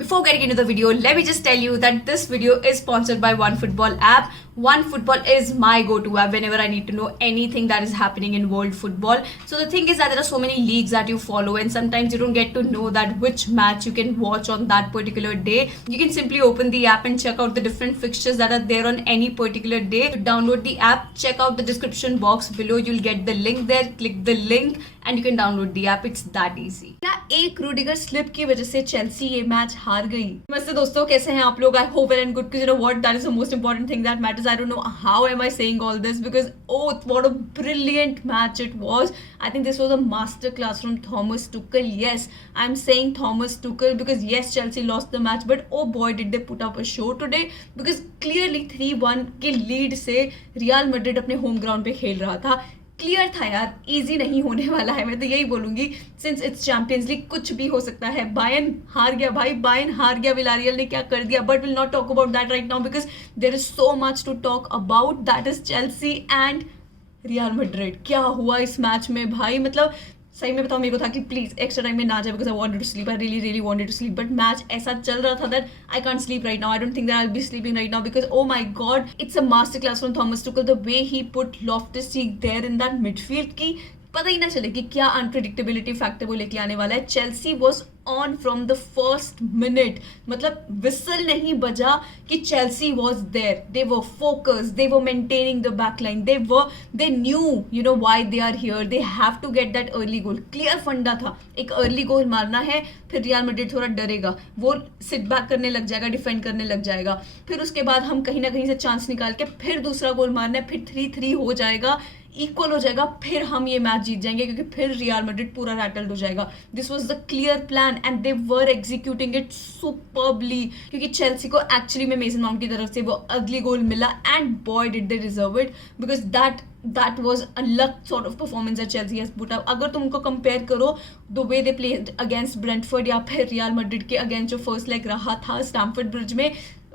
Before getting into the video, let me just tell you that this video is sponsored by OneFootball app. OneFootball is my go-to app whenever I need to know anything that is happening in world football. So the thing is that there are so many leagues that you follow, and sometimes you don't get to know that which match you can watch on that particular day. You can simply open the app and check out the different fixtures that are there on any particular day. To download the app, check out the description box below. You'll get the link there. Click the link and you can download the app. It's that easy. क्या एक Rudiger slip की वजह से Chelsea ये match हार गई? नमस्ते दोस्तों, कैसे हैं आप लोग? I hope well and good, because you know what, that is the most important thing that matters. I don't know how am I saying all this, because what a brilliant match it was. I think this was a master class from Thomas Tuchel. Yes, I'm saying Thomas Tuchel because yes, Chelsea lost the match, but oh boy did they put up a show today, because clearly 3-1 के lead से real Madrid अपने home ground पे खेल रहा था. Clear था यार, easy नहीं होने वाला है. मैं तो यही बोलूंगी, सिंस इट्स चैंपियंस लीग कुछ भी हो सकता है. बायर्न हार गया भाई, बायर्न हार गया. विलारियल ने क्या कर दिया, but will not talk about that right now because there is so much to talk about. That is Chelsea and Real Madrid. क्या हुआ इस मैच में भाई? मतलब सही में बताओ, मेरे को था कि प्लीज एक्स्ट्रा टाइम में ना जाए, because I wanted to sleep. I really wanted to sleep, but match ऐसा चल रहा था that I can't sleep right now. I don't think that I will be sleeping right now, because oh my God, it's a master class from Thomas Tuchel. The way he put Loftus Cheek there in that midfield की पता ही ना चले कि क्या unpredictability factor वो लेके आने वाला है. Chelsea was on from the first minute. मतलब विसल नहीं बजा कि Chelsea was there. They were focus, they were maintaining the back line, they knew you know why they are here. They have to get that early goal. Clear फंडा था, एक early गोल मारना है, फिर रियल मैड्रिड थोड़ा डरेगा, वो sit back करने लग जाएगा, डिफेंड करने लग जाएगा. फिर उसके बाद हम कहीं ना कहीं से चांस निकाल के फिर दूसरा गोल मारना है, फिर 3-3 हो जाएगा, इक्वल हो जाएगा, फिर हम ये मैच जीत जाएंगे, क्योंकि फिर रियल मैड्रिड पूरा रैटल्ड हो जाएगा. This was the clear plan and they were executing it superbly, क्योंकि चेल्सी को एक्चुअली में मेसन माउंट की तरफ से वो अगली गोल मिला and boy did they deserve it, because that was a luck sort of performance that Chelsea has put up. अगर तुम उनको कंपेयर करो the way they played against Brentford या फिर रियल मैड्रिड के अगेंस्ट जो फर्स्ट लेग रहा था स्टैमफोर्ड ब्रिज में,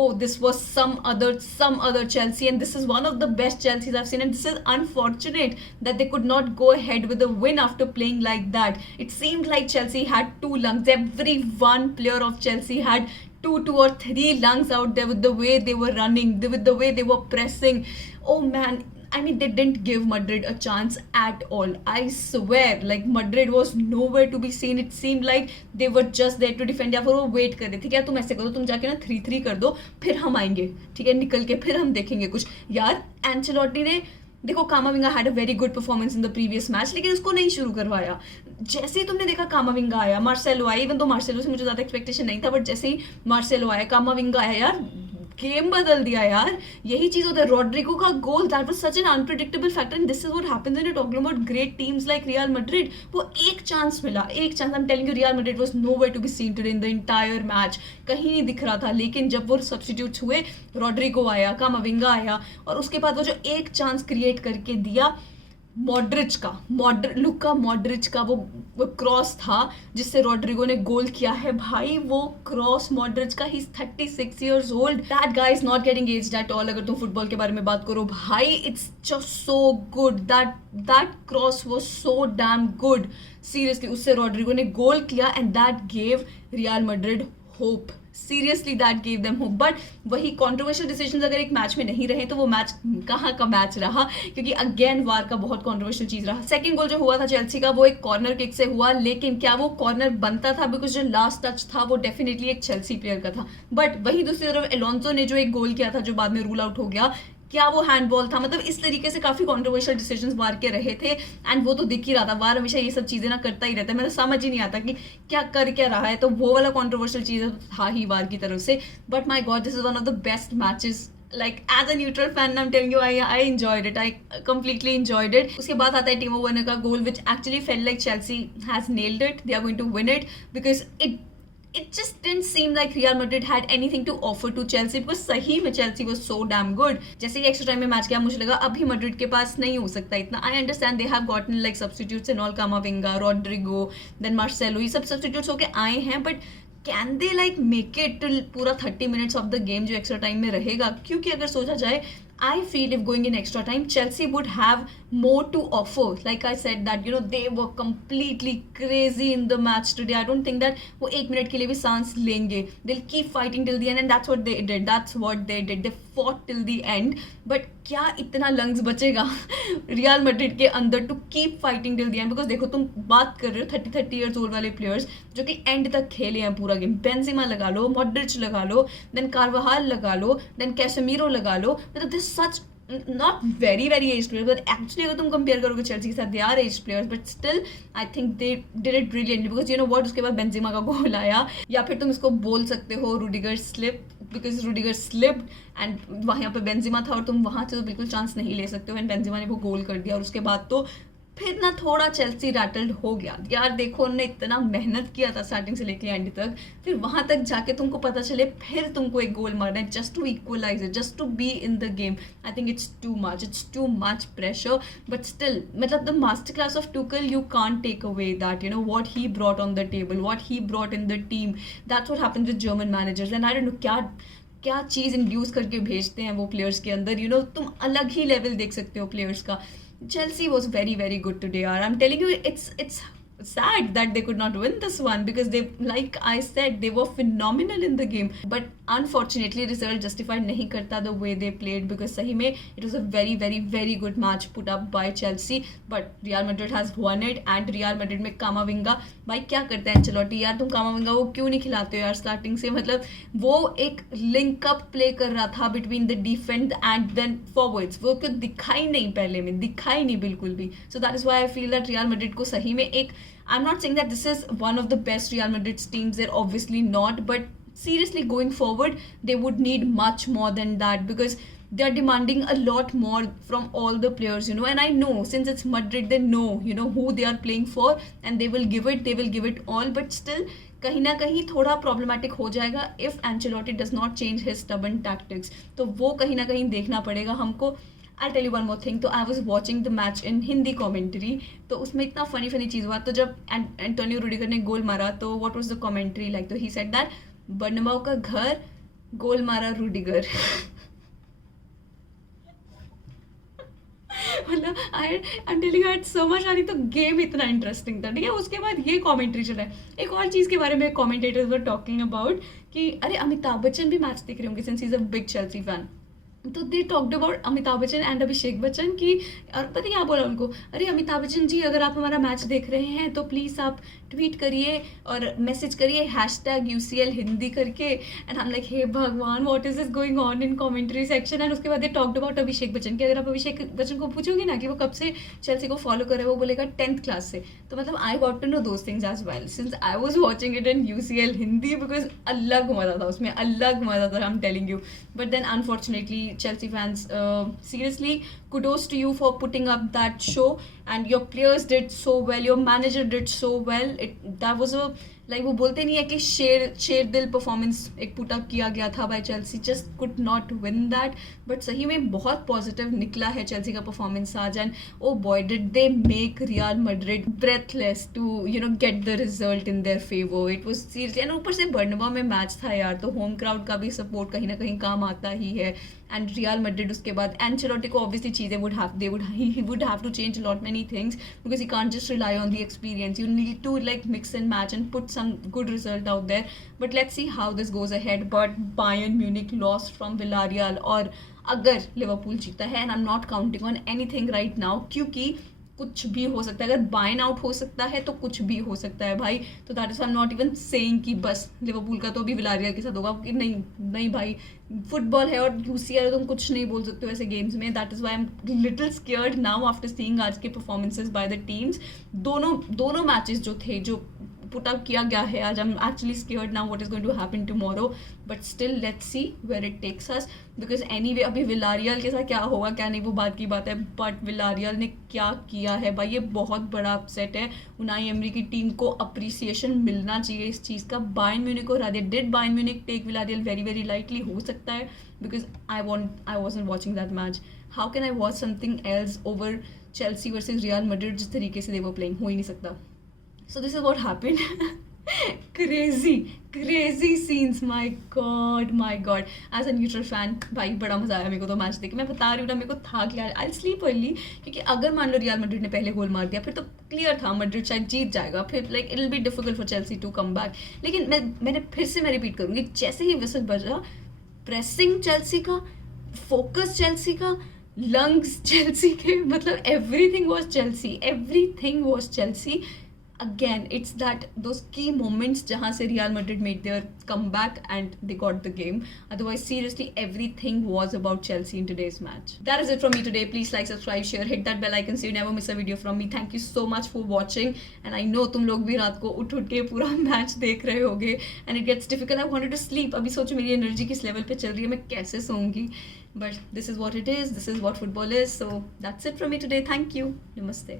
oh, this was some other Chelsea, and this is one of the best Chelseas I've seen, and this is unfortunate that they could not go ahead with a win after playing like that. It seemed like Chelsea had two lungs. Every one player of Chelsea had two or three lungs out there with the way they were running, with the way they were pressing. Oh man, I mean, they didn't give Madrid a chance at all. I swear, like Madrid was nowhere to be seen. It seemed like they were just there to defend. या फिर वो wait कर रहे थे, क्या तुम ऐसे करो, तुम जाके ना 3-3 कर दो, फिर हम आएंगे, ठीक है, निकल के फिर हम देखेंगे कुछ. यार एंचेलोटी ने देखो, कामाविंगा had a very good performance in the previous match, लेकिन उसको नहीं शुरू करवाया. जैसे ही तुमने देखा कामाविंगा आया, मार्सेलो आया, इवन तो मार्सेलो से मुझे ज़्यादा एक्सपेक्टेशन नहीं था, बट जैसे ही मार्सेलो आया, कामाविंगा आया, यार गेम बदल दिया यार. यही चीज होता है. रॉड्रिगो का goal, that was such an unpredictable factor, and this is what happens when you talking about great teams like Real Madrid. वो एक चांस मिला, एक chance. I am telling you, Real Madrid was nowhere to be seen today in the entire match. कहीं नहीं दिख रहा था. लेकिन जब वो सब्स्टिट्यूट्स हुए, रॉड्रिगो आया, कामाविंगा आया, और उसके बाद वो जो एक चांस क्रिएट करके दिया लुका मॉड्रिच का वो क्रॉस था जिससे रॉड्रिगो ने गोल किया है. भाई वो क्रॉस मॉड्रिच का, he is 36 years old. That guy is not getting aged at all. अगर तुम फुटबॉल के बारे में बात करो भाई, it's just so good. That cross was so damn good. Seriously, उससे रॉड्रिगो ने गोल किया and that gave real Madrid hope. Seriously that gave them hope. But वही कॉन्ट्रोवर्शियल डिसीजंस अगर एक मैच में नहीं रहे तो वो मैच कहाँ का मैच रहा, क्योंकि अगेन वार का बहुत कॉन्ट्रोवर्शियल चीज रहा. सेकंड गोल जो हुआ था चेल्सी का, वो एक कॉर्नर किक से हुआ, लेकिन क्या वो कॉर्नर बनता था? बिकॉज जो लास्ट टच था वो डेफिनेटली एक चेल्सी प्लेयर का था. बट वही दूसरी तरफ एलोंसो ने जो एक गोल किया था जो बाद में रूल आउट हो गया, क्या वो हैंडबॉल था? मतलब इस तरीके से काफी कॉन्ट्रोवर्शियल डिसीजंस वार के रहे थे, एंड वो तो दिख ही रहा था. वार हमेशा ये सब चीजें ना करता ही रहता है. मेरा समझ ही नहीं आता कि क्या कर क्या रहा है. तो वो वाला कॉन्ट्रोवर्शियल चीज था ही वार की तरफ से. But my God, this is one of the best matches. Like as a neutral fan, I'm telling you, I enjoyed it. I completely enjoyed it. उसके बाद आता है टीमो वर्नर का गोल, which actually felt like Chelsea has nailed it. They are going to win it because it just didn't seem like Real Madrid had anything to offer to Chelsea, because सही में Chelsea was so damn good. जैसे ही extra time में match किया, मुझे लगा अभी Madrid के पास नहीं हो सकता इतना. I understand they have gotten like substitutes and all, Camavinga, Rodrigo, then Marcelo, ये सब substitutes होके आए हैं, but can they like make it till पूरा 30 minutes ऑफ द गेम जो एक्स्ट्रा टाइम में रहेगा? क्योंकि अगर सोचा जाए, I feel if going in extra time, Chelsea would have more to offer. Like I said that they were completely crazy in the match today. I don't think that वो 1 minute के लिए भी सांस लेंगे. They'll keep fighting till the end, and that's what they did. They fought till the end. But क्या इतना lungs बचेगा real Madrid के अंदर to keep fighting till the end? Because देखो, तुम बात कर रहे हो 30 ईयर्स ओल्ड वाले प्लेयर्स जो कि एंड तक खेले हैं पूरा गेम. बेंजेमा लगा लो, मॉड्रिच लगा लो, देन कार्वाहाल लगा लो, देन कैसेमीरो लगा लो. मतलब this such not very aged players, but actually अगर तुम कंपेयर करोगे चेल्सी के साथ, they are aged players, but still I think they did it brilliantly. Because what, उसके बाद बेंजेमा का गोल आया, या फिर तुम इसको बोल सकते हो Rudiger slip, because Rudiger slipped and वहाँ पे बेंजेमा था और तुम वहाँ से तो बिल्कुल चांस नहीं ले सकते हो. एंड बेंजेमा ने वो गोल कर दिया और उसके बाद तो फिर ना थोड़ा चेल्सी रैटल्ड हो गया. यार देखो, उन्होंने इतना मेहनत किया था स्टार्टिंग से लेके एंड तक, फिर वहां तक जाके तुमको पता चले फिर तुमको एक गोल मारना है just to equalize it, just to be in the game. I think it's too much pressure. But still, मतलब the master class of Tuchel, you can't take away that, what he brought on the table, what he brought in the team. That's what happens with German managers. And I don't know क्या चीज़ induce करके भेजते हैं वो players के अंदर. तुम अलग ही लेवल देख सकते हो प्लेयर्स का. Chelsea was very good today. I'm telling you, it's sad that they could not win this one, because they, like I said, they were phenomenal in the game. But unfortunately, result justified नहीं करता the way they played, because सही में it was a very good match put up by Chelsea. But Real Madrid has won it, and Real Madrid में कामाविंगा, भाई क्या करते हैं Ancelotti यार, तुम कामाविंगा वो क्यों नहीं खिलाते हो यार स्टार्टिंग से. मतलब वो एक लिंक अप प्ले कर रहा था between the defence and then forwards, वो कुछ दिखाई नहीं पहले में, दिखाई नहीं बिल्कुल भी. So that is why I feel that real Madrid को सही में एक, I'm not saying that this is one of the best Real Madrid's teams, they're obviously not, but seriously going forward, they would need much more than that, because they're demanding a lot more from all the players, and I know since it's Madrid, they know, who they are playing for, and they will give it all, but still कहीं ना कहीं थोड़ा problematic हो जाएगा if Ancelotti does not change his stubborn tactics. तो वो कहीं ना कहीं देखना पड़ेगा हमको. I'll tell you one more thing. तो I was watching the match in Hindi commentary, तो उसमें इतना फनी चीज़ हुआ. तो जब एंटोनियो रूडिगर ने गोल मारा, तो what was the commentary like? तो he said that बर्नबाउ का घर, गोल मारा रूडिगर. मतलब I'm telling you, so much funny. तो गेम इतना इंटरेस्टिंग था, ठीक है. उसके बाद ये कॉमेंट्री चला है. एक और चीज़ के बारे में कॉमेंटेटर्स वर टॉकिंग अबाउट कि अरे अमिताभ बच्चन भी मैच देख रहे होंगे since he is a big Chelsea fan. तो they talked about Amitabh Bachchan and Abhishek Bachchan की, और पता क्या बोला उनको, अरे अमिताभ बच्चन जी अगर आप हमारा मैच देख रहे हैं तो प्लीज़ आप ट्वीट करिए और मैसेज करिए #UCL हिंदी करके. एंड हम लाइक हे भगवान, what is this going on in commentary section. And उसके बाद दे टॉक्ड अबाउट अभिषेक बच्चन की. अगर आप अभिषेक बच्चन को पूछोगे ना कि वो कब से चेल्सी को फॉलो कर रहे हैं, वो बोलेगा 10th क्लास से. तो मतलब I got to know those things as well since I was watching it in UCL Hindi, because अलग मज़ा था उसमें, अलग मज़ा था. I am telling you. But then unfortunately Chelsea fans, seriously kudos to you for putting up that show, and your players did so well, your manager did so well. That was a, like वो बोलते नहीं है कि शेर दिल performance एक put up किया गया था by Chelsea, just could not win that. But सही में बहुत पॉजिटिव निकला है चेल्सी का परफॉर्मेंस आज. And oh boy did they make Real Madrid breathless to get the result in their favour. It was seriously, and ऊपर से बर्नबाउ में मैच था यार, तो होम क्राउड का भी सपोर्ट कहीं ना कहीं काम आता ही है. एंड रियल मैड्रिड उसके बाद एंचेलोटी को ऑब्वियसली चीज़ें he would have to change a lot many things, because he can't just rely on the experience. You need to like mix and match and put some good result out there. But let's see how this goes ahead. But Bayern Munich lost from Villarreal, और अगर Liverpool जीता है, and I'm not counting on anything right now, क्योंकि कुछ भी हो सकता है. अगर बाइन आउट हो सकता है तो कुछ भी हो सकता है भाई. तो that is I am not even saying कि बस लिवरपूल का तो अभी विलारियल के साथ होगा, कि नहीं भाई, फुटबॉल है और UCL है, तुम कुछ नहीं बोल सकते हो ऐसे गेम्स में. That is why I am little scared now after seeing आज के परफॉर्मेंसेज बाय द टीम्स. दोनों मैचेस जो थे, जो पुट अप किया गया है आज, I am actually scared now what is going to happen tomorrow. But still let's see where it takes us, because anyway अभी विलारियल के साथ क्या होगा क्या नहीं वो बात की बात है. बट विलारियल ने क्या किया है भाई, ये बहुत बड़ा अपसेट है. उनाई एमरी की टीम को अप्रिसिएशन मिलना चाहिए इस चीज़ का. बायर्न म्यूनिख को rather did Bayern Munich take Villarreal very lightly, हो सकता है, because I wasn't watching that match. How can I watch something else over Chelsea versus Real Madrid जिस तरीके से दे वर प्लेइंग, हो ही नहीं सकता. So this is what happened. Crazy scenes, my god. As a neutral fan भाई बड़ा मजा आया मेरे को तो मैच देख के। मैं बता रही हूँ ना, मेरे को था क्लियर, आई स्लीप अर्ली, क्योंकि अगर मान लो रियल मैड्रिड ने पहले गोल मार दिया फिर तो क्लियर था मैड्रिड शायद जीत जाएगा, फिर like it will be difficult for Chelsea to come back. लेकिन मैंने फिर से मैं रिपीट करूंगी, जैसे ही विसल बजा, प्रेसिंग चेल्सी का, फोकस चेल्सी का, लंग्स चेल्सी के, मतलब everything was Chelsea. Again, it's that those key moments जहाँ से Real Madrid made their comeback and they got the game. Otherwise, seriously, everything was about Chelsea in today's match. That is it from me today. Please like, subscribe, share, hit that bell icon so you never miss a video from me. Thank you so much for watching. And I know तुम लोग भी रात को उठ के पूरा match देख रहे होगे. And it gets difficult. I wanted to sleep. अभी सोचो मेरी एनर्जी किस लेवल पे चल रही है, मैं कैसे सोऊंगी. But this is what it is. This is what football is. So that's it from me today. Thank you. Namaste.